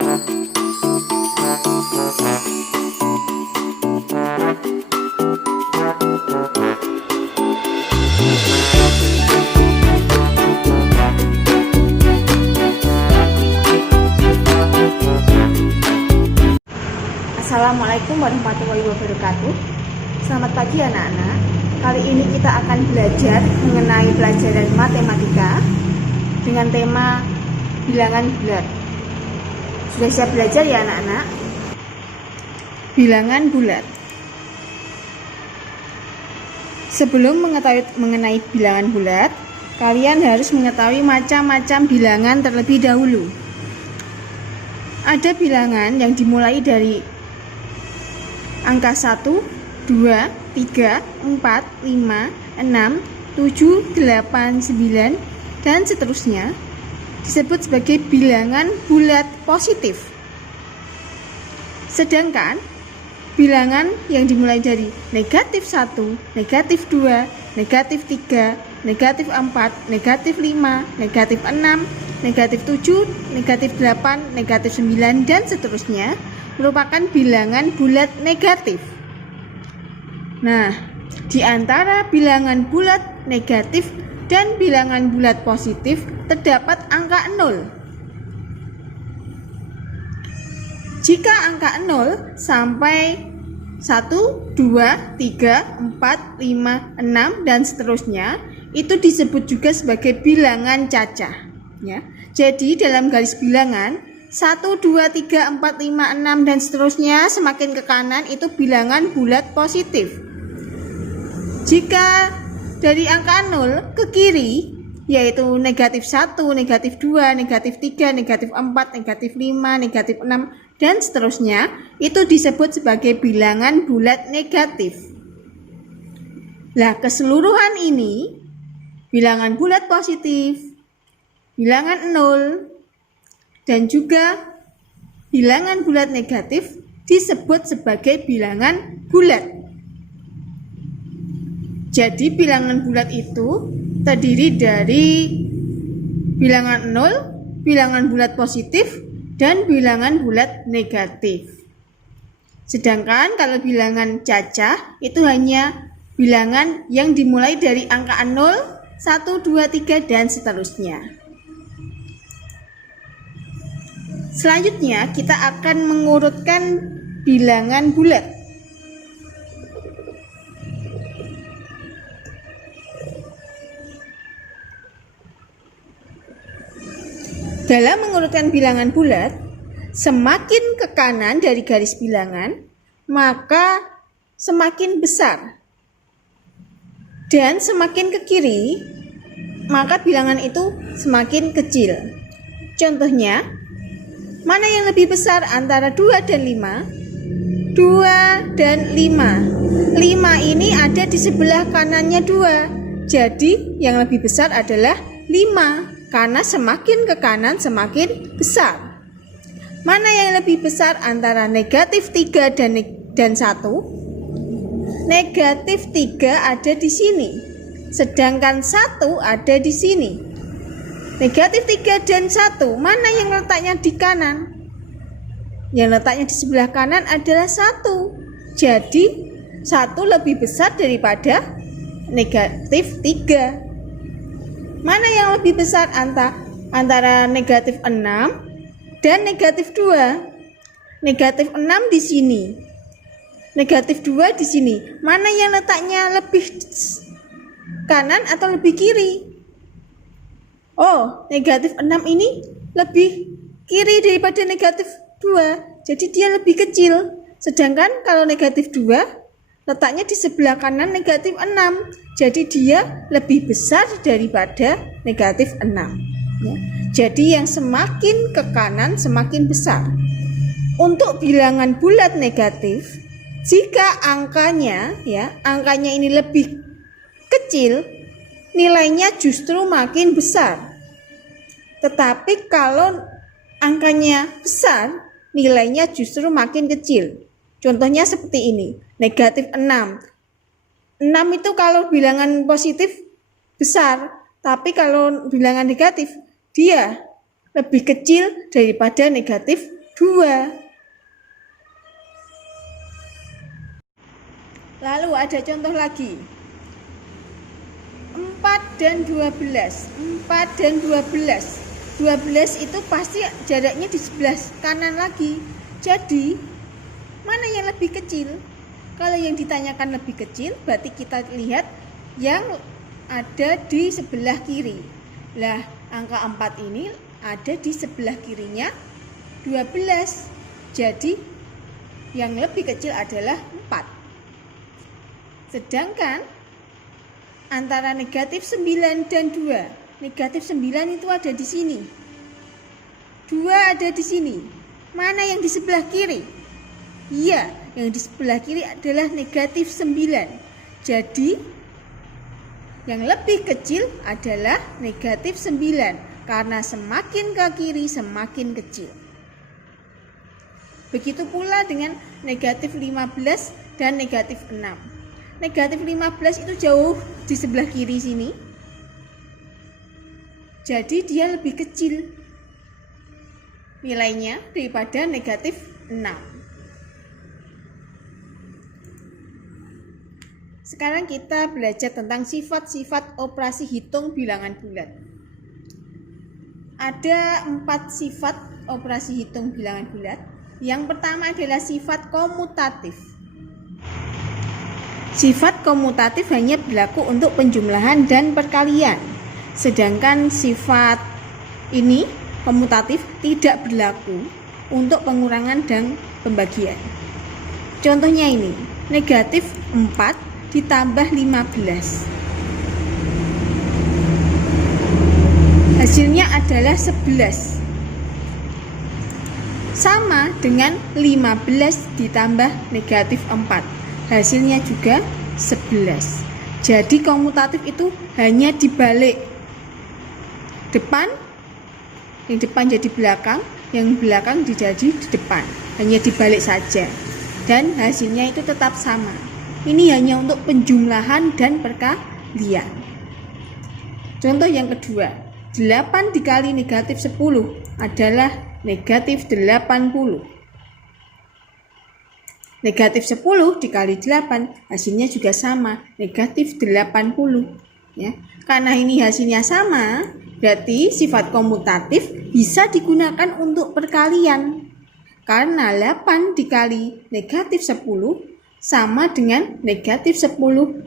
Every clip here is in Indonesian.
Assalamualaikum warahmatullahi wabarakatuh. Selamat pagi anak-anak. Kali ini kita akan belajar mengenai pelajaran matematika dengan tema bilangan bulat. Sudah siap belajar ya anak-anak? Bilangan bulat. Sebelum mengetahui mengenai bilangan bulat, kalian harus mengetahui macam-macam bilangan terlebih dahulu. Ada bilangan yang dimulai dari angka 1, 2, 3, 4, 5, 6, 7, 8, 9, dan seterusnya disebut sebagai bilangan bulat positif. Sedangkan bilangan yang dimulai dari negatif 1, negatif 2, negatif 3, negatif 4, negatif 5, negatif 6, negatif 7, negatif 8, negatif 9, dan seterusnya merupakan bilangan bulat negatif. Nah, di antara bilangan bulat negatif dan bilangan bulat positif terdapat angka 0. Jika angka 0 sampai 1, 2, 3, 4, 5, 6, dan seterusnya itu disebut juga sebagai bilangan cacah. Ya. Jadi dalam garis bilangan 1, 2, 3, 4, 5, 6, dan seterusnya semakin ke kanan itu bilangan bulat positif. Jika dari angka 0 ke kiri, yaitu negatif 1, negatif 2, negatif 3, negatif 4, negatif 5, negatif 6, dan seterusnya itu disebut sebagai bilangan bulat negatif. Nah, keseluruhan ini bilangan bulat positif, bilangan 0, dan juga bilangan bulat negatif disebut sebagai bilangan bulat. Jadi bilangan bulat itu terdiri dari bilangan 0, bilangan bulat positif, dan bilangan bulat negatif. Sedangkan kalau bilangan cacah itu hanya bilangan yang dimulai dari angka 0, 1, 2, 3, dan seterusnya. Selanjutnya kita akan mengurutkan bilangan bulat. Dalam mengurutkan bilangan bulat, semakin ke kanan dari garis bilangan, maka semakin besar. Dan semakin ke kiri, maka bilangan itu semakin kecil. Contohnya, mana yang lebih besar antara 2 dan 5? 2 dan 5. 5 ini ada di sebelah kanannya 2. Jadi yang lebih besar adalah 5. Karena semakin ke kanan semakin besar. Mana yang lebih besar antara negatif 3 dan 1? Negatif 3 ada di sini. Sedangkan 1 ada di sini. Negatif 3 dan 1, mana yang letaknya di kanan? Yang letaknya di sebelah kanan adalah 1. Jadi 1 lebih besar daripada negatif 3. Mana yang lebih besar antara negatif 6 dan negatif 2? Negatif 6 di sini. Negatif 2 di sini. Mana yang letaknya lebih kanan atau lebih kiri? Oh, negatif 6 ini lebih kiri daripada negatif 2. Jadi dia lebih kecil. Sedangkan kalau negatif 2 letaknya di sebelah kanan negatif 6. Jadi dia lebih besar daripada negatif 6. Ya. Jadi yang semakin ke kanan semakin besar. Untuk bilangan bulat negatif, jika angkanya ini lebih kecil, nilainya justru makin besar. Tetapi kalau angkanya besar, nilainya justru makin kecil. Contohnya seperti ini, negatif 6. 6 itu kalau bilangan positif besar, tapi kalau bilangan negatif dia lebih kecil daripada negatif 2. Lalu ada contoh lagi. 4 dan 12. 4 dan 12. 12 itu pasti jaraknya di sebelah kanan lagi. Jadi, mana yang lebih kecil? Kalau yang ditanyakan lebih kecil, berarti kita lihat yang ada di sebelah kiri. Lah, angka 4 ini ada di sebelah kirinya 12. Jadi, yang lebih kecil adalah 4. Sedangkan antara negatif 9 dan 2. Negatif 9 itu ada di sini. 2 ada di sini. Mana yang di sebelah kiri? Iya, yang di sebelah kiri adalah negatif 9. Jadi, yang lebih kecil adalah negatif 9. Karena semakin ke kiri, semakin kecil. Begitu pula dengan negatif 15 dan negatif 6. Negatif 15 itu jauh di sebelah kiri sini. Jadi dia lebih kecil nilainya daripada negatif 6. Sekarang kita belajar tentang sifat-sifat operasi hitung bilangan bulat. Ada 4 sifat operasi hitung bilangan bulat. Yang pertama adalah sifat komutatif. Sifat komutatif hanya berlaku untuk penjumlahan dan perkalian. Sedangkan sifat ini komutatif tidak berlaku untuk pengurangan dan pembagian. Contohnya ini, negatif 4 ditambah 15. Hasilnya adalah 11. Sama dengan 15 ditambah negatif 4. Hasilnya juga 11. Jadi komutatif itu hanya dibalik. Yang depan jadi belakang, yang belakang jadi di depan. Hanya dibalik saja. Dan hasilnya itu tetap sama. Ini hanya untuk penjumlahan dan perkalian. Contoh yang kedua, 8 dikali negatif 10 adalah negatif 80. Negatif 10 dikali 8 hasilnya juga sama, negatif 80 ya. Karena ini hasilnya sama, berarti sifat komutatif bisa digunakan untuk perkalian. Karena 8 dikali negatif 10 sama dengan negatif 10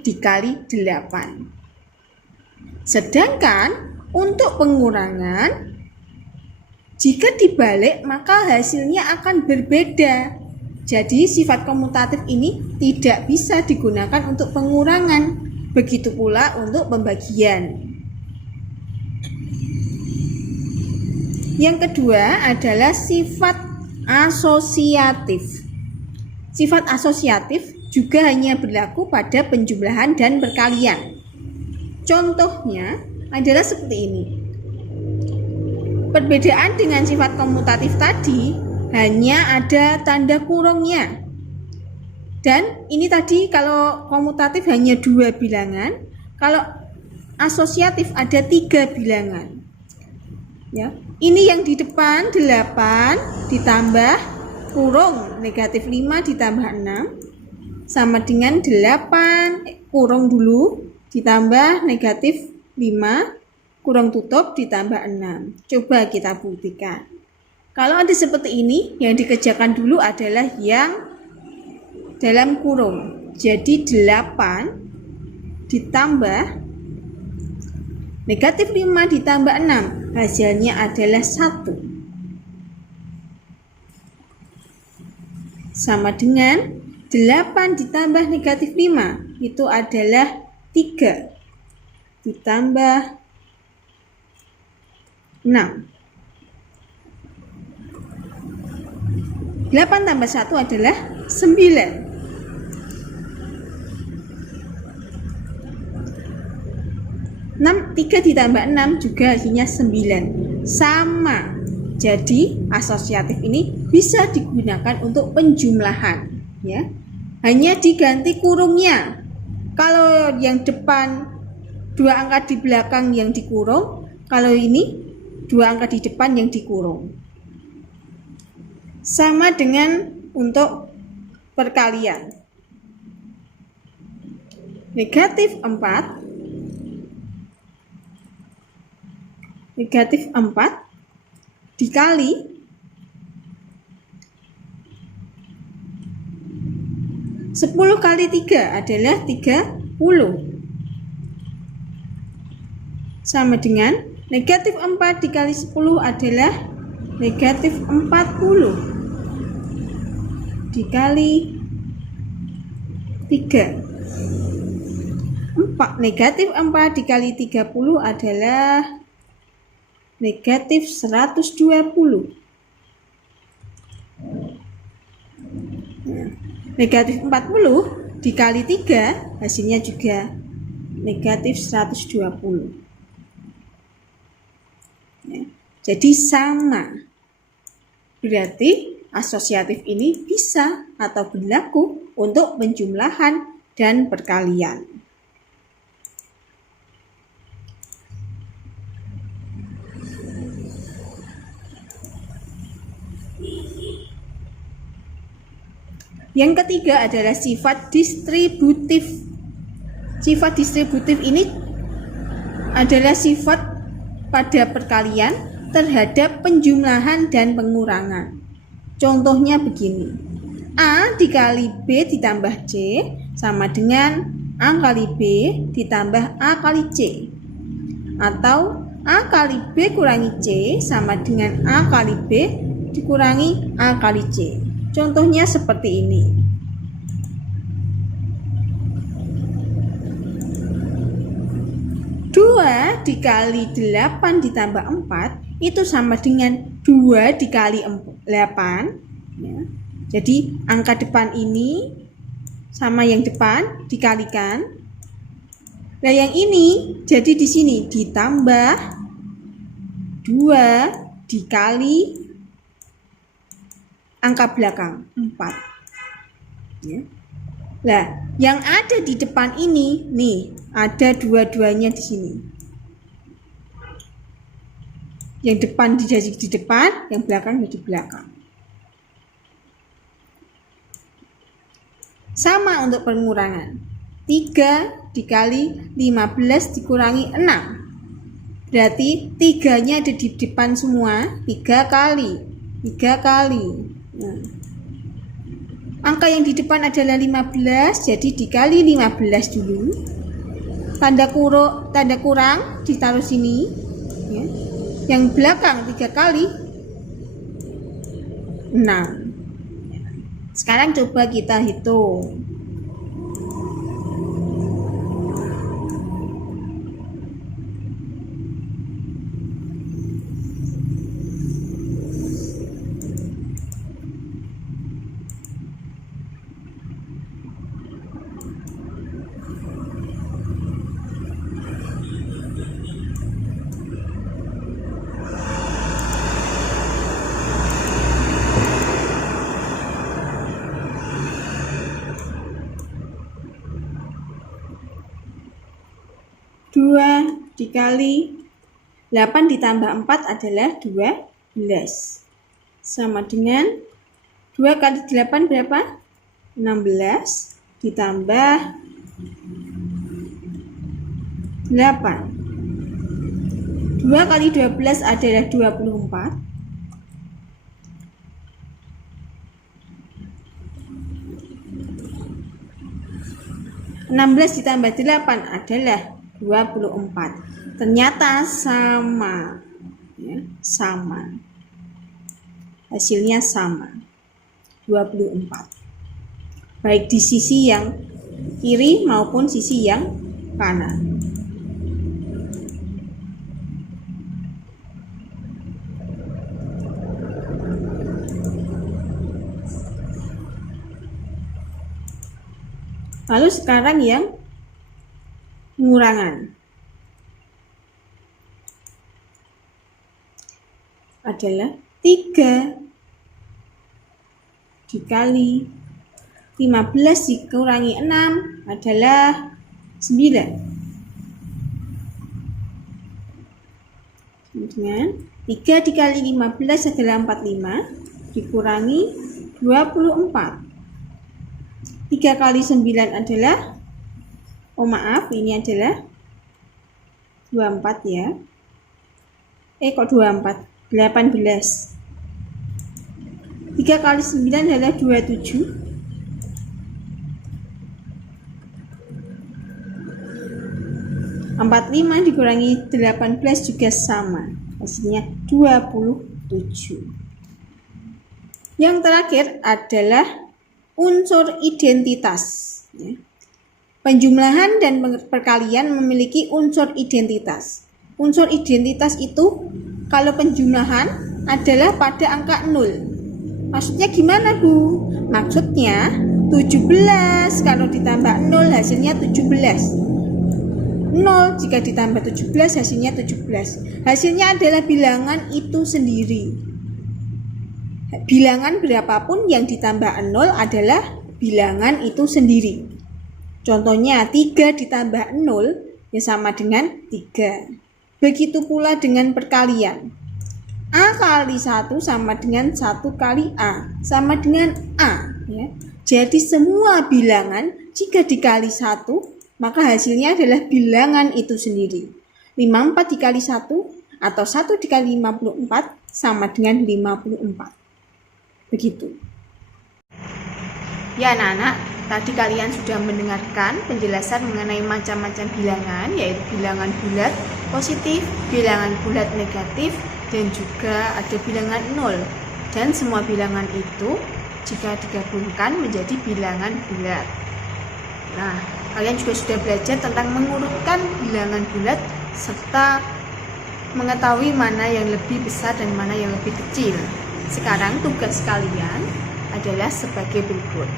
dikali 8. Sedangkan untuk pengurangan, jika dibalik maka hasilnya akan berbeda. Jadi sifat komutatif ini tidak bisa digunakan untuk pengurangan. Begitu pula untuk pembagian. Yang kedua adalah sifat asosiatif. Sifat asosiatif juga hanya berlaku pada penjumlahan dan perkalian. Contohnya adalah seperti ini. Perbedaan dengan sifat komutatif tadi hanya ada tanda kurungnya. Dan ini tadi kalau komutatif hanya 2 bilangan, kalau asosiatif ada 3 bilangan. Ya, ini yang di depan 8 ditambah kurung negatif 5 ditambah 6 sama dengan 8 kurung dulu ditambah negatif 5 kurung tutup ditambah 6. Coba kita buktikan. Kalau ada seperti ini, yang dikerjakan dulu adalah yang dalam kurung. Jadi 8 ditambah negatif 5 ditambah 6. Hasilnya adalah 1. Sama dengan 8 ditambah negatif 5. Itu adalah 3 ditambah 6. 8 tambah 1 adalah 9. 3 ditambah 6 juga hasilnya 9. Sama. Jadi asosiatif ini bisa digunakan untuk penjumlahan, ya. Hanya diganti kurungnya. Kalau yang depan 2 angka di belakang yang dikurung, kalau ini 2 angka di depan yang dikurung. Sama dengan untuk perkalian. Negatif 4 dikali 10 kali 3 adalah 30. Sama dengan negatif 4 dikali 10 adalah negatif 40 dikali 3. Negatif 4 dikali 30 adalah negatif 120. Negatif 40 dikali 3 hasilnya juga negatif 120. Jadi sama. Berarti asosiatif ini bisa atau berlaku untuk penjumlahan dan perkalian. Yang ketiga adalah sifat distributif. Sifat distributif ini adalah sifat pada perkalian terhadap penjumlahan dan pengurangan. Contohnya begini. A dikali B ditambah C sama dengan A kali B ditambah A kali C. Atau A kali B kurangi C sama dengan A kali B dikurangi A kali C. Contohnya seperti ini. Dua dikali 8 ditambah 4 itu sama dengan 2 dikali 8. Ya. Jadi angka depan ini sama yang depan dikalikan. Nah yang ini jadi di sini ditambah 2 dikali angka belakang 4. Ya. Nah, yang ada di depan ini nih ada dua-duanya di sini. Yang depan jadi di depan, yang belakang di belakang. Sama untuk pengurangan. 3 dikali 15 dikurangi 6. Berarti 3-nya ada di depan semua, 3 kali. Nah, angka yang di depan adalah 15, jadi dikali 15 dulu. Tanda kurang ditaruh sini. Ya. Yang belakang 3 kali 6. Sekarang coba kita hitung. Dua dikali 8 ditambah 4 adalah 12. Sama dengan 2 kali 8 berapa? 16 ditambah 8. 2 kali 12 adalah 24. 16 ditambah 8 adalah 24. Ternyata sama. Ya, sama. Hasilnya sama. 24. Baik di sisi yang kiri maupun sisi yang kanan. Lalu sekarang yang pengurangan adalah 3 dikali 15 dikurangi 6 adalah 9. Kemudian 3 dikali 15 adalah 45. dikurangi 24. 3 kali 9 adalah, oh maaf, ini adalah 24 ya. Kok 24? 18. 3 kali 9 adalah 27. 45 dikurangi 18 juga sama. Hasilnya 27. Yang terakhir adalah unsur identitas. Penjumlahan dan perkalian memiliki unsur identitas. Unsur identitas itu kalau penjumlahan adalah pada angka 0. Maksudnya gimana, Bu? Maksudnya 17 kalau ditambah 0 hasilnya 17. 0 jika ditambah 17 hasilnya 17. Hasilnya adalah bilangan itu sendiri. Bilangan berapapun yang ditambah 0 adalah bilangan itu sendiri. Contohnya 3 ditambah 0 ya sama dengan 3. Begitu pula dengan perkalian. A kali 1 sama dengan 1 kali A sama dengan A ya. Jadi semua bilangan jika dikali 1 maka hasilnya adalah bilangan itu sendiri. 54 dikali 1 atau 1 dikali 54 sama dengan 54. Begitu. Ya anak-anak, tadi kalian sudah mendengarkan penjelasan mengenai macam-macam bilangan, yaitu bilangan bulat positif, bilangan bulat negatif, dan juga ada bilangan 0. Dan semua bilangan itu jika digabungkan menjadi bilangan bulat. Nah, kalian juga sudah belajar tentang mengurutkan bilangan bulat serta mengetahui mana yang lebih besar dan mana yang lebih kecil. Sekarang tugas kalian adalah sebagai berikut.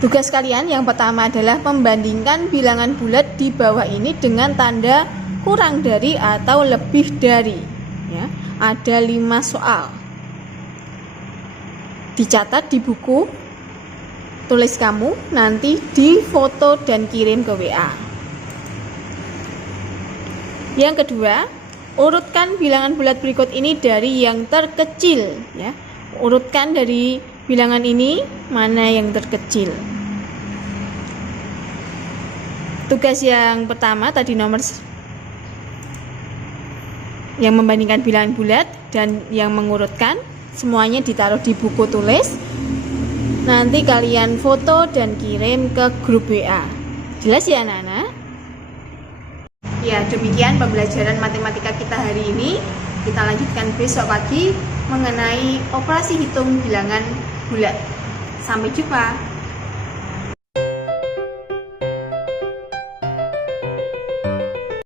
Tugas kalian yang pertama adalah membandingkan bilangan bulat di bawah ini dengan tanda kurang dari atau lebih dari. Ya, ada 5 soal. Dicatat di buku tulis kamu, nanti difoto dan kirim ke WA. Yang kedua, urutkan bilangan bulat berikut ini dari yang terkecil ya. Urutkan dari bilangan ini mana yang terkecil. Tugas yang pertama tadi nomor yang membandingkan bilangan bulat dan yang mengurutkan, semuanya ditaruh di buku tulis. Nanti kalian foto dan kirim ke grup WA. Jelas ya anak-anak? Ya, demikian pembelajaran matematika kita hari ini. Kita lanjutkan besok pagi mengenai operasi hitung bilangan bulat. Sampai jumpa.